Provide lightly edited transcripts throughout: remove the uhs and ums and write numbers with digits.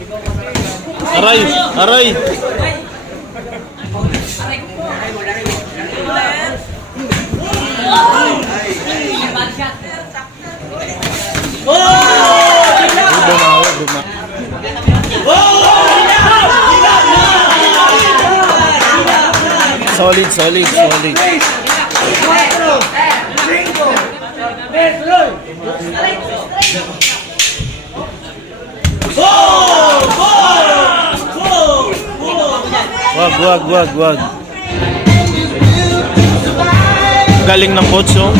Aray! Aray! Solid, solid, solid. Wag. Galing ng coach, oh.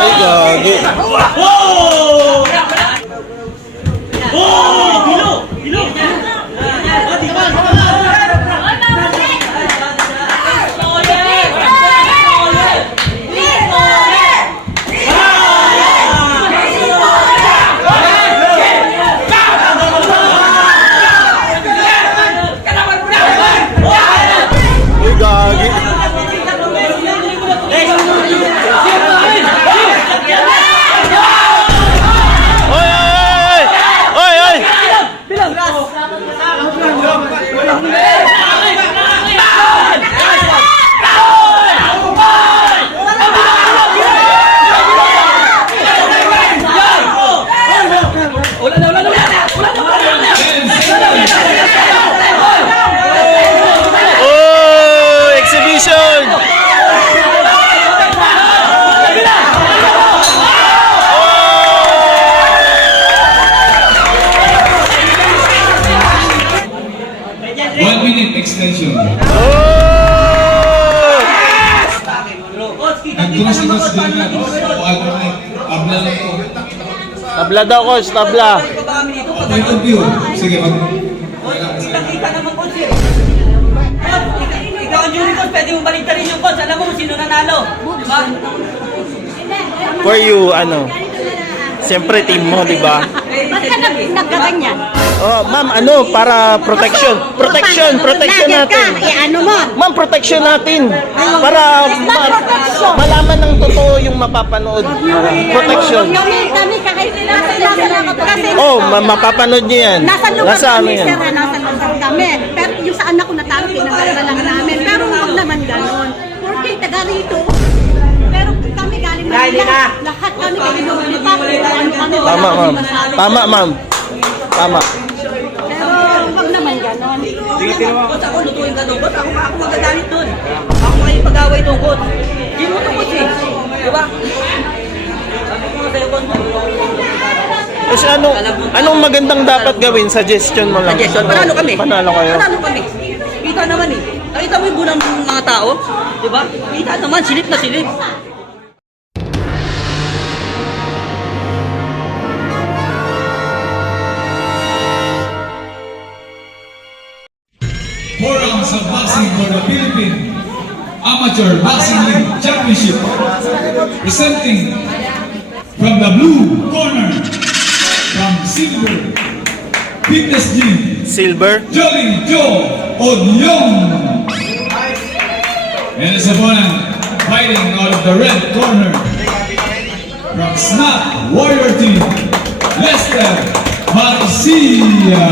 Ay, gagi. Extension. Oh! Nagtunas-tunas din na. Tabla lang po. Tabla daw, coach. Tabla. Point of view. Sige, Kita naman, coach. Ikaw ang jury, coach. Pwede mo baligta rin yung coach. Alam mo kung sino nanalo. Diba? For you, ano? Siyempre, team mo, di ba? Ba't ka nagkaganyan? Oh, ma'am, ano, para protection. Protection natin. Ano mo? Ma'am, protection natin. Para malaman ng totoo yung mapapanood. Protection. Kami kasi Oh, mapapanood niyo yan. nasa lugar Nasa ano kami, yan? sir, nasa lugar kami. Pero yung sa anak ko natalo, pinagdala lang namin. Pero huwag naman ganon. Porque taga rito. Pero kami galing Manila. Lahat kami kayo Tama, ma'am. Tama, ma'am. Tama. Pero huwag naman ganon. Coach, ako lutuin ka doon. Coach, ako magagalit doon. Ako ngayon pag-away doon, coach. Hindi mo ito, coach, eh. Diba? Sabi ko nga sa'yo, coach. Kasi anong magandang dapat gawin? Suggestion mo lang. Suggestion, panalo kami. Panalo kayo. Panalo kami. Kita naman eh. Nakita mo yung bulang ng mga tao? Diba? Kita naman, silip na silip. Four rounds of boxing for the Philippine Amateur Boxing League Championship. Presenting from the blue corner, from Silver Fitness Gym, Silver. Jolly Joe Odyong. And his opponent fighting out of the red corner, from Snap Warrior Team, Lester Marcia.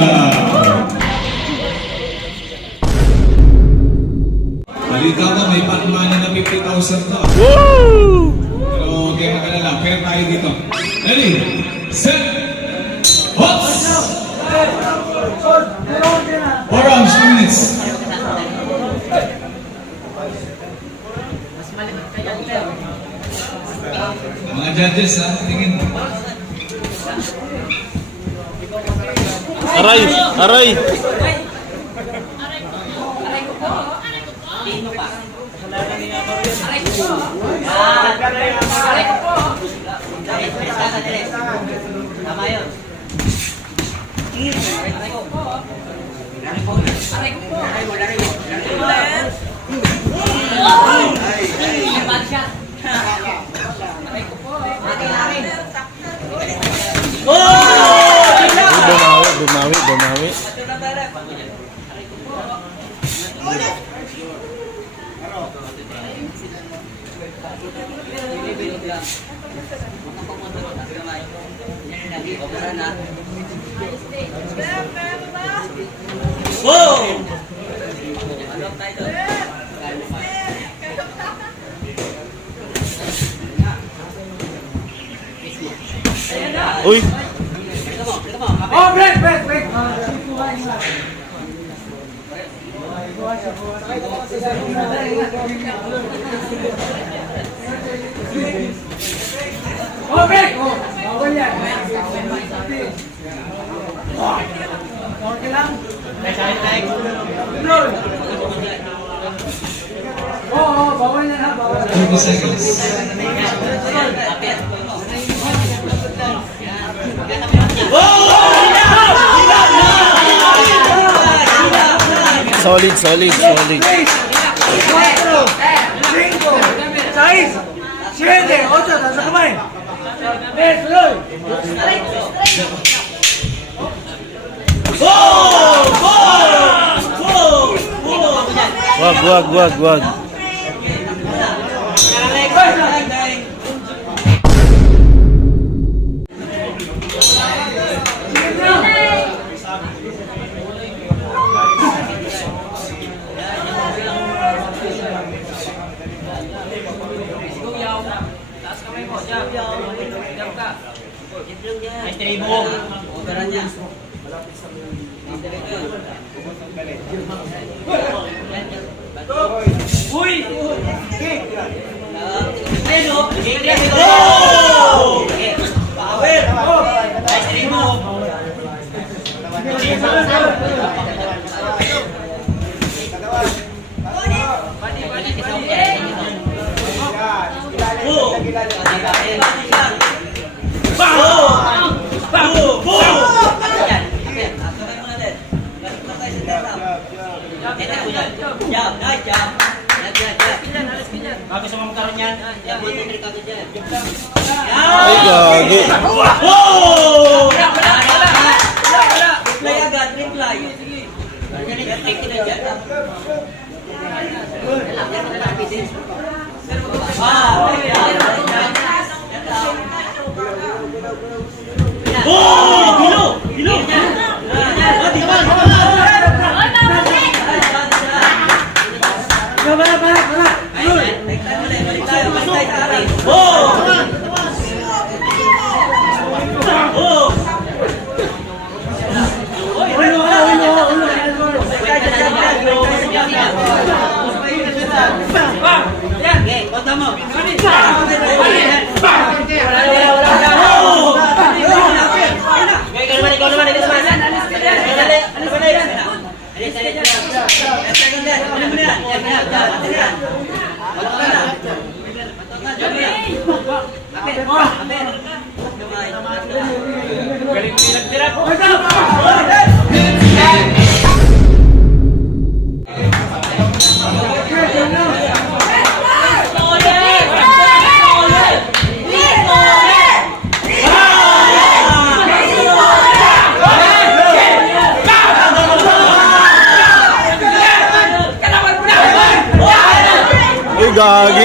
Balita ko, may patmana na 50,000 to. Woo! Pero huwag kayo magalala, fair tayo dito. Ready, set, hots! 4 rounds, 2 minutes. Mga judges, ha? Tingin. Aray! Aray! Tama yun. Bumawi. Wow! Uy! Oh, break. Oh, break. Oh, bawal yan. Okay lang. Doon. Oh, bawal yan ha, bawal. 30 seconds. Solid. 4, 5, 6, 7, 8, nasa kamay. Tuloy. Wag. Ay, gagi. Reply agad, reply. Ay, gagi.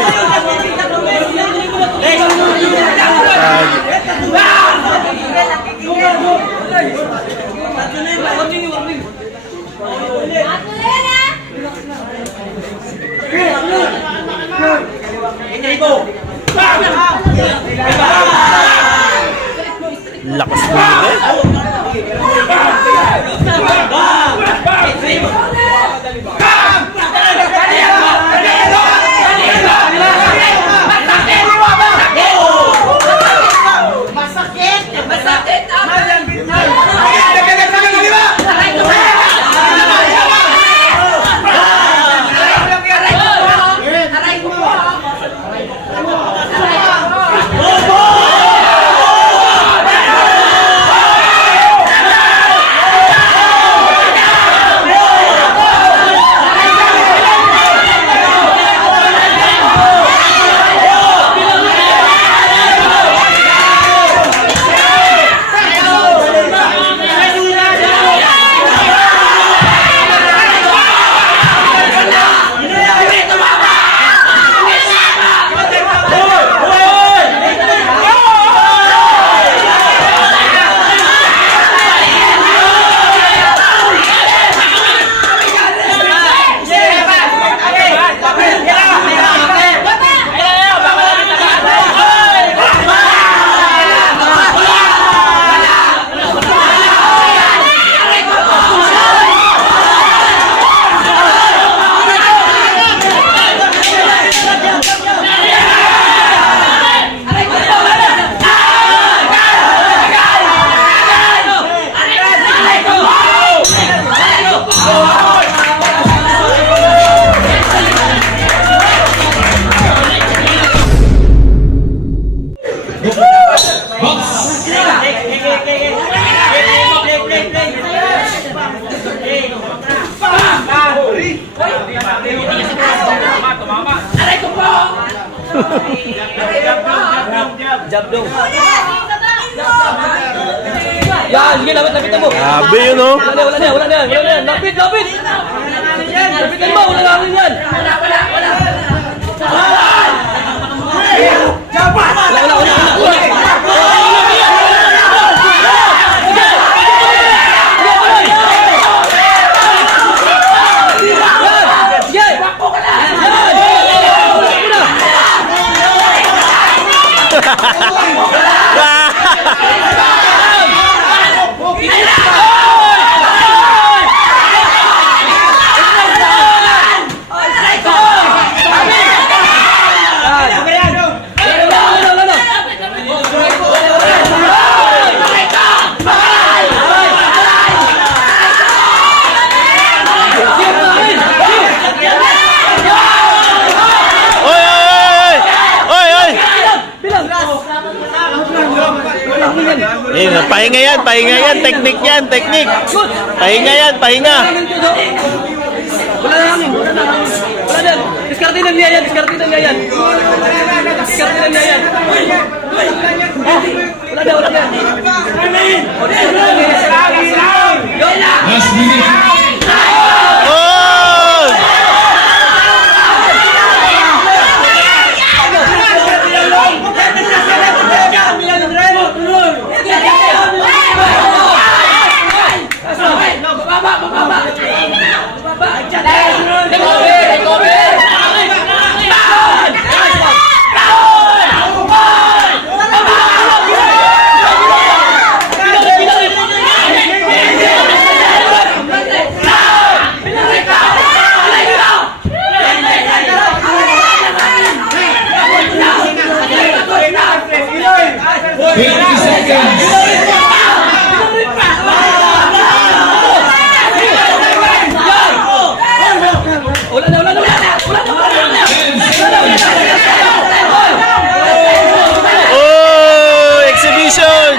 Lakas mo yun. Jab daw. Yan, sige, lapit mo. Grabe yun, oh. Wala na yan. Lapit. Lapitan mo, wala na rin yan. Pahinga yan, teknik yan. Pahinga yan. Wala na. Diskarte na niya yan. Wala na. Last minute. Oh! Oh, exhibition.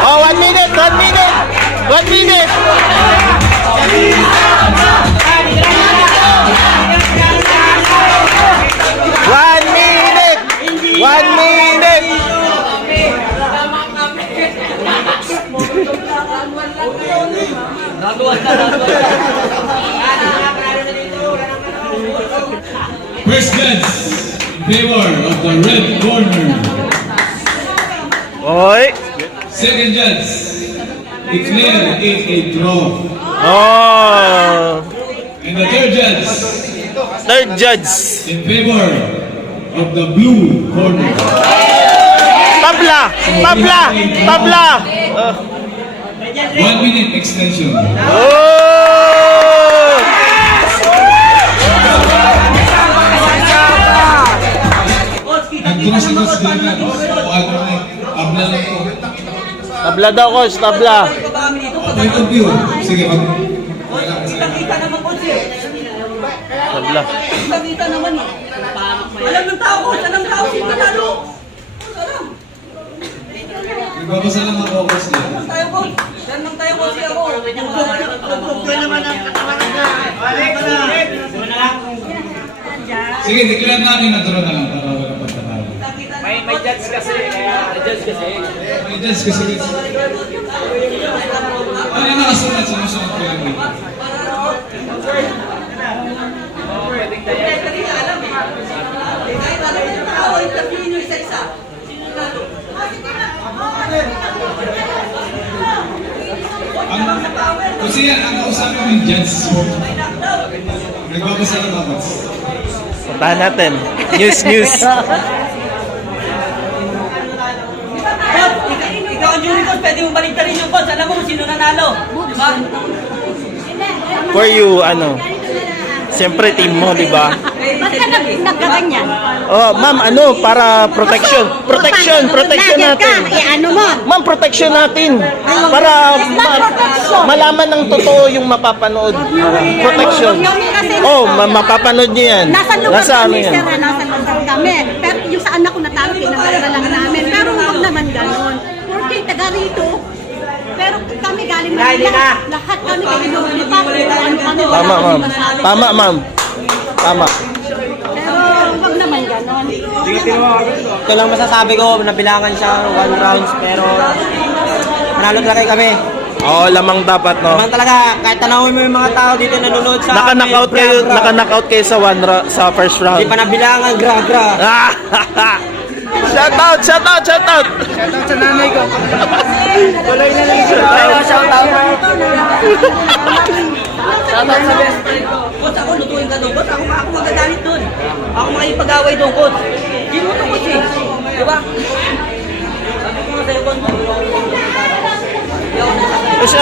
Oh, 1 minute. 1 minute. First judge in favor of the red corner. Oy. Second judge declare it a draw. Oh. And the third judge Third judge. in favor of the blue corner. Tabla. 1 minute extension. Oh. Nagtunas ito sa dina. O ano na, abla lang po. Tabla daw, coach. Tabla. Point of view. Sige, Kita naman po siya. Tabla. Kita naman eh. Alam ng tao ko, alam ng tao siya nanalo. Alam. Nagbabasa lang ako kasi. Tayo ko. Yan lang tayo ko siya ko. Sige, declare natin na draw na lang para wala pagtatalo. May judge kasi. May judge kasi. Ano nakasulat sa musunod ko yung dito? Kahit alam niyo na ako, interview niyo isa-isa. Sino nanalo? Kasi yan, ang kausapin mo yung judge. Nagbabasa lang ako. Puntahan natin. News. Ikaw ang jury coach, pwede mo baligtarin yung coach. Alam mo kung sino nanalo. Diba? For you, ano? Siyempre, team mo, di ba? Ba't ka nagkaganyan? Oh, ma'am, para protection. Protection natin. Ano mo? Ma'am, protection natin. Para malaman ng totoo yung mapapanood. Protection. Oh, mapapanood niyo yan. Nasa lugar ano kami, yan? sir, nasa lugar kami. Pero yung sa anak ko natalo, pinagdala lang namin. Pero huwag naman ganon. Porque taga rito. Pero kami galing Manila. Lahat kami kayo lumipat. Ano kami, wala Tama, kami ma'am. masabi. Tama, ma'am. Tama. Pero huwag naman ganon. Ito lang masasabi ko, nabilangan siya 1 rounds pero panalo talaga kami. Oo, lamang dapat, no? Naman talaga, kahit tanawin mo yung mga tao dito nanonood sa Naka-knockout kayo sa first round. Hindi pa nabilangan, gra. Shout out! Shout out sa best friend ko. Coach, ako lutuin ka doon. Coach, ako magagalit doon. Ako makipag-away doon, coach. Ginuto, coach eh. Di ba? Sabi ko nga sa'yo, coach. Kasi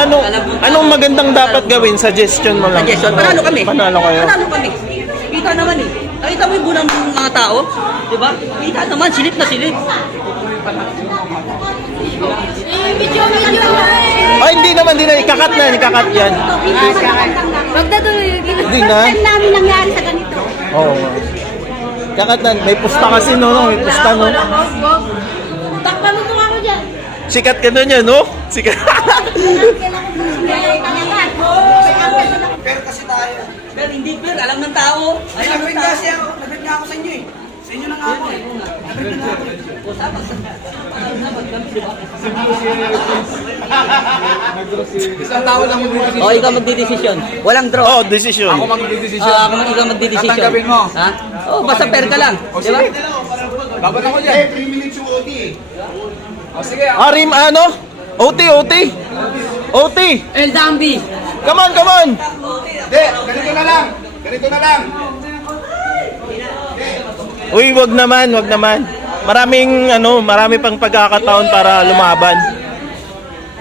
anong magandang dapat gawin? Suggestion mo lang. Suggestion, panalo kami. Panalo kayo. Panalo kami. Kita naman eh. Nakita mo yung bulang ng mga tao? Di ba? Kita naman, silip na silip. Ay, hindi naman, ikakat yan. Magdatuloy. Hindi na. First time namin nangyari sa ganito. Oo. Kakat na, may pusta kasi, no? May pusta, no? Takpan mo kung ako dyan. Sikat ka doon yan, no? Sikat. Pero hindi fair, alam ng tao. Alam ng Nag-break tao. kasi ako. Nag-break na ako sa inyo eh. Sa inyo na nga ako eh. Nag-break na ako eh. Oh, ikaw magdidesisyon. Walang draw. Oh, decision. Ako ikaw magdidesisyon. Tatanggapin mo. Ha? Oh, basta fair ka lang. Di ba? Laban ako dyan. 3 minutes yung OT eh. O sige, Arim, OT. OT. El Dambi. Come on. Hindi, ganito na lang. Uy, wag naman. Marami pang pagkakataon para lumaban.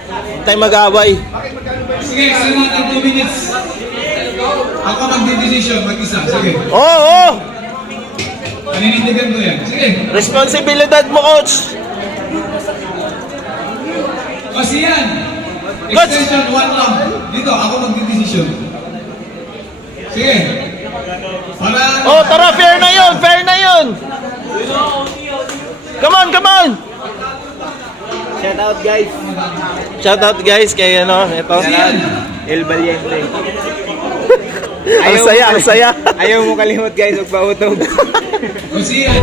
Huwag tayong mag-away. Sige, sa mga 2 minutes. Ako magdidesisyon, mag-isa. Sige. Oo. Paninindigan ko yan. Sige. Responsibilidad mo, coach. Kasi yan. Coach! Extension 1 lang. Dito, ako magdidesisyon. Sige. Para... Oh, tara, fair na yun. Come on. Shout out guys kay ito. El Valiente. Ang saya. Ayaw mo kalimot guys, magpautog. Kasi yan.